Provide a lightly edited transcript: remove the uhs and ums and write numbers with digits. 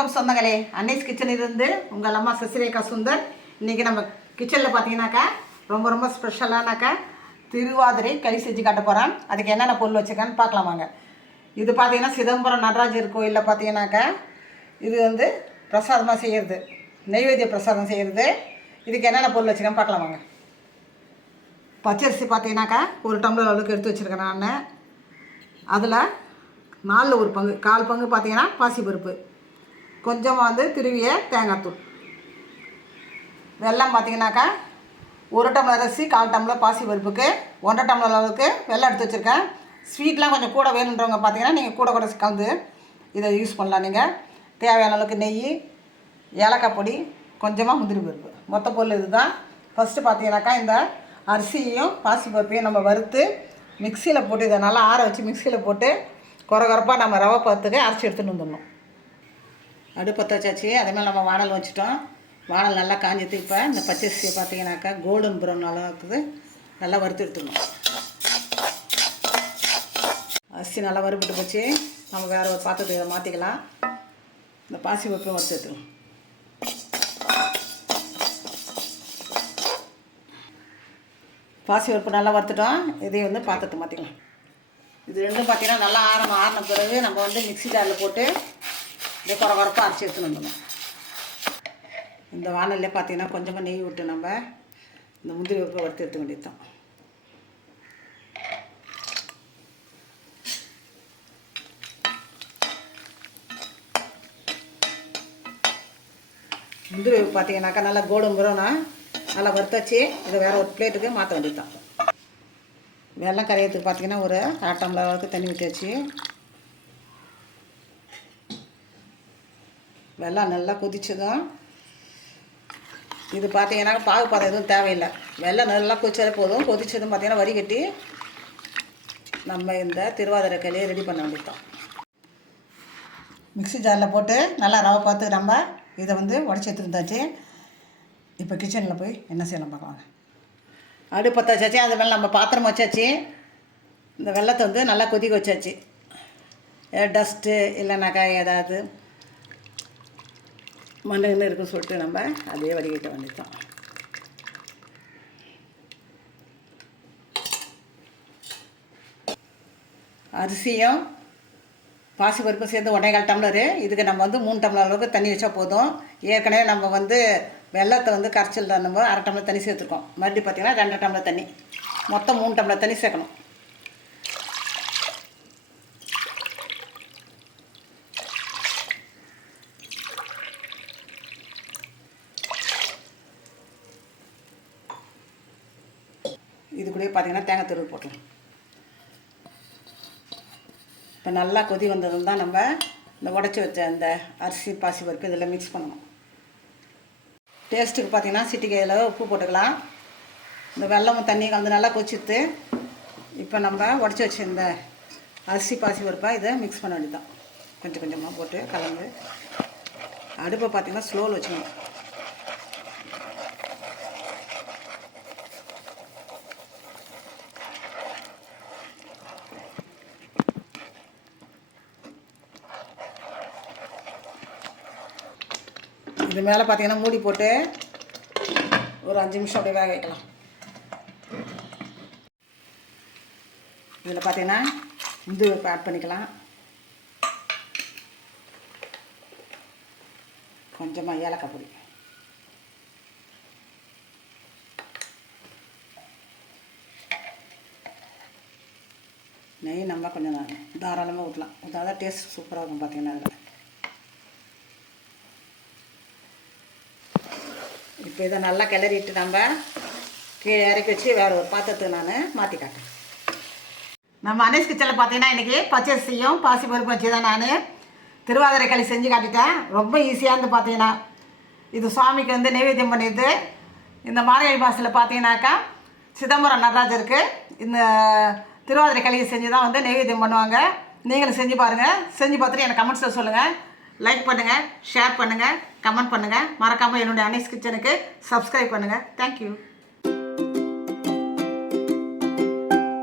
வணக்கம் சொந்தங்களே. அன்னைஸ் கிச்சனிலிருந்து உங்கள் அம்மா சசிரேகா சுந்தர். இன்றைக்கி நம்ம கிச்சனில் பார்த்தீங்கன்னாக்கா ரொம்ப ஸ்பெஷலானாக்கா திருவாதிரை களி செஞ்சு காட்ட போகிறேன். அதுக்கு என்னென்ன பொருள் வச்சுருக்கான்னு பார்க்கலாம் வாங்க. இது பார்த்தீங்கன்னா சிதம்பரம் நடராஜர் கோயிலில் பார்த்தீங்கன்னாக்கா இது வந்து பிரசாதமாக செய்கிறது, நெய்வேத்திய பிரசாதம் செய்கிறது. இதுக்கு என்னென்ன பொருள் வச்சுருக்கேன்னு பார்க்கலாம் வாங்க. பச்சரிசி பார்த்தீங்கன்னாக்கா 1 டம்ளர் அளவுக்கு எடுத்து வச்சுருக்கேன் நான். அதில் 4 1 பங்கு, 1/4 பங்கு பார்த்தீங்கன்னா பாசிப்பருப்பு, கொஞ்சமாக வந்து திருவிய தேங்காய் தூள், வெல்லம் பார்த்தீங்கன்னாக்கா 1 டம்ளர் அரிசி 1/4 டம்ளர் பாசிப்பருப்புக்கு 1.5 டம்ளர் அளவுக்கு வெல்லம் எடுத்து வச்சுருக்கேன். ஸ்வீட்லாம் கொஞ்சம் கூட வேணுன்றவங்க பார்த்தீங்கன்னா நீங்கள் கூட கலந்து இதை யூஸ் பண்ணலாம். நீங்கள் தேவையான அளவுக்கு நெய், ஏலக்காய் பொடி, கொஞ்சமாக முந்திரி பருப்பு, மொத்த பொருள் இது தான். ஃபஸ்ட்டு பார்த்தீங்கன்னாக்கா இந்த அரிசியையும் பாசிப்பருப்பையும் நம்ம வறுத்து மிக்சியில் போட்டு இதை நல்லா ஆற வச்சு மிக்சியில் போட்டு குறப்பாக நம்ம ரவை பத்துக்கு அரைச்சி எடுத்துகிட்டு வந்துடணும். அடுப்பற்ற வச்சாச்சு. அதேமாதிரி நம்ம வானல் வச்சுட்டோம். வானல் நல்லா காஞ்சிட்டு இப்போ இந்த பச்சரிசியை பார்த்தீங்கன்னாக்கா கோல்டன் ப்ரௌன் அளவுக்கு நல்லா வறுத்து எடுத்துடணும். அரிசி நல்லா வறுபட்டு போச்சு. நம்ம வேறு ஒரு பாத்திரத்தை மாற்றிக்கலாம். இந்த பாசிப்பருப்பையும் வறுத்து எடுத்துக்கணும். பாசிப்பருப்பு நல்லா வறுத்துட்டோம். இதையும் வந்து பாத்திரத்தை மாற்றிக்கலாம். இது ரெண்டும் பார்த்தீங்கன்னா நல்லா ஆறின பிறகு நம்ம வந்து மிக்ஸி ஜாரில் போட்டு இப்படியே குறப்பாக அரைச்சி எடுத்துன்னு வந்துடணும். இந்த வானல்லே பார்த்தீங்கன்னா கொஞ்சமாக நெய் விட்டு நம்ம இந்த முந்திரி பருப்பை வறுத்து எடுத்துக்க வேண்டியதுதான். முந்திரி பருப்பு பார்த்தீங்கன்னாக்கா நல்லா கோல்டன் ப்ரௌனா நல்லா வறுத்தாச்சு. இதை வேறு ஒரு பிளேட்டுக்கு மாற்ற வேண்டியது தான். வெல்லம் கரையிறதுக்கு பார்த்தீங்கன்னா ஒரு 1/2 டம்ளர் அளவுக்கு தண்ணி ஊற்றியாச்சு. வெல்லம் நல்லா கொதிச்சதும் இது பார்த்தீங்கன்னா பாகுபாதம் எதுவும் தேவையில்லை. வெல்லம் நல்லா கொதிச்சாலே போதும். கொதிச்சதும் பார்த்தீங்கன்னா வடிகட்டி நம்ம இந்த திருவாதிரை களியை ரெடி பண்ண வேண்டியதுதான். மிக்ஸி ஜாரில் போட்டு நல்லா ரவை பார்த்து நம்ம இதை வந்து உடச்சி எடுத்துருந்தாச்சு. இப்போ கிச்சனில் போய் என்ன செய்யலாம் பார்க்கலாம். அடுப்பற்ற வச்சாச்சு. அது மேலே நம்ம பாத்திரம் வச்சாச்சு. இந்த வெல்லத்தை வந்து நல்லா கொதிக்க வச்சாச்சு. டஸ்ட்டு இல்லைனாக்கா ஏதாவது மண்ணுன்னு இருக்குன்னு சொல்லிட்டு நம்ம அதே வடிகட்ட வேண்டியதுதான். அரிசியும் பாசிப்பருப்பும் சேர்ந்து 1.25 டம்ளரு. இதுக்கு நம்ம வந்து 3 டம்ளர் அளவுக்கு தண்ணி வச்சா போதும். ஏற்கனவே நம்ம வந்து வெல்லத்தை வந்து கரைச்சல் நம்ம 1/2 டம்ளர் தண்ணி சேர்த்துருக்கோம். மறுபடியும் பார்த்திங்கன்னா 2 டம்ளர் தண்ணி, மொத்தம் 3 டம்ளர் தண்ணி சேர்க்கணும். இது கூட பார்த்திங்கன்னா தேங்காய் துருவல் போட்டலாம். இப்போ நல்லா கொதி வந்ததும் தான் நம்ம இந்த உடச்சி வச்ச அந்த அரிசி பாசிப்பருப்பு இதில் மிக்ஸ் பண்ணணும். டேஸ்ட்டுக்கு பார்த்திங்கன்னா சிட்டிக்கையில் உப்பு போட்டுக்கலாம். இந்த வெல்லமும் தண்ணி கலந்து நல்லா கொச்சிட்டு இப்போ நம்ம உடச்சி வச்ச இந்த அரிசி பாசிப்பருப்பை இதை மிக்ஸ் பண்ண வேண்டியதுதான். கொஞ்சம் கொஞ்சமாக போட்டு கலந்து அடுப்பை பார்த்திங்கன்னா ஸ்லோவில் வச்சுக்கணும். இது மேலே பார்த்தீங்கன்னா மூடி போட்டு ஒரு 5 நிமிஷம் அப்படியே வேக வைக்கலாம். இதில் பார்த்தீங்கன்னா முந்திரி பருப்பு ஆட் பண்ணிக்கலாம். கொஞ்சமாக ஏலக்காய் பொடி, நெய் நம்ம கொஞ்சம் தாராளமாக ஊற்றலாம். அதான் டேஸ்ட் சூப்பராக இருக்கும். பார்த்தீங்கன்னா அதில் இப்போ இதை நல்லா கிளறிட்டு நம்ம கீழே இறக்கி வச்சு வேறு ஒரு பாத்திரத்துக்கு நான் மாற்றி காட்டேன். நம்ம அனேஸ் கிச்சனில் பார்த்தீங்கன்னா இன்றைக்கி பச்சரிசியும் பாசிப்பருப்பு வச்சு தான் நான் திருவாதிரை களி செஞ்சு காட்டிட்டேன். ரொம்ப ஈஸியாக இருந்து பார்த்தீங்கன்னா இது சுவாமிக்கு வந்து நைவேத்தியம் பண்ணிடுது. இந்த மார்கழி மாதத்தில் பார்த்தீங்கன்னாக்கா சிதம்பரம் நடராஜருக்கு இந்த திருவாதிரை களியை செஞ்சு தான் வந்து நைவேத்தியம் பண்ணுவாங்க. நீங்களும் செஞ்சு பாருங்கள். செஞ்சு பார்த்துட்டு எனக்கு கமெண்ட்ஸில் சொல்லுங்கள். லைக் பண்ணுங்கள், ஷேர் பண்ணுங்கள், கமெண்ட் பண்ணுங்கள். மறக்காமல் என்னுடைய அனேஸ் கிச்சனுக்கு சப்ஸ்கிரைப் பண்ணுங்கள். தேங்க்யூ.